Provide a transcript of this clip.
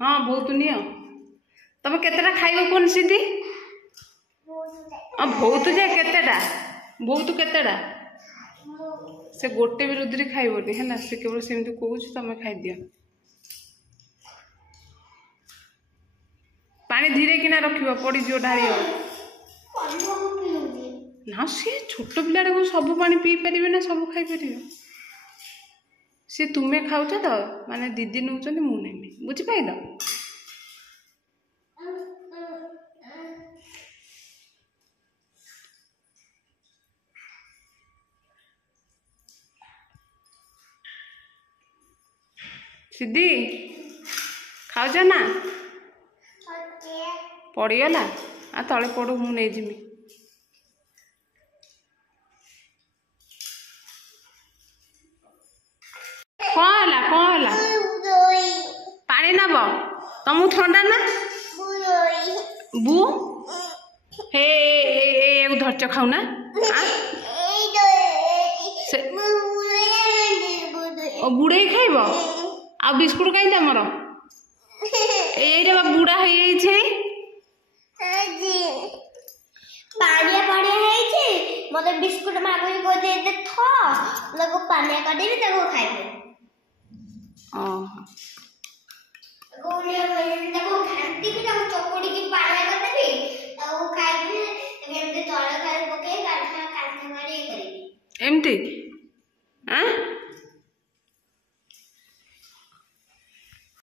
हाँ बहुत नियो तुम केतेटा खाइब कौन सीधी बहुत जे केतेटा बहुत केतेटा से गोटे भी रुद्री खाइबनी है से केवल सेमती कौच तुम खाइदियो पानी धीरे किना रखियो पड़ी जो ढाड़ी ना सी छोट पिला को सब पानी पी पारे ना सब खाई पार सी तुम्हें खाऊच तो माने दीदी नौ मुझे बुझिपाइल सिद्धि खाऊच ना पड़गला आ तले पड़ू मु नहीं जिमी कौन है पानी नब तुमको ठंडा ना बु हे धरच खाऊना बुड़े खाइब आ बिस्कुट कहीं तुमर ये बुढ़ा हो पानिया पानिया है मते बिस्कुट मागो को दे दे थो लगो पानिया काटी दे को खाइबे ओ को ले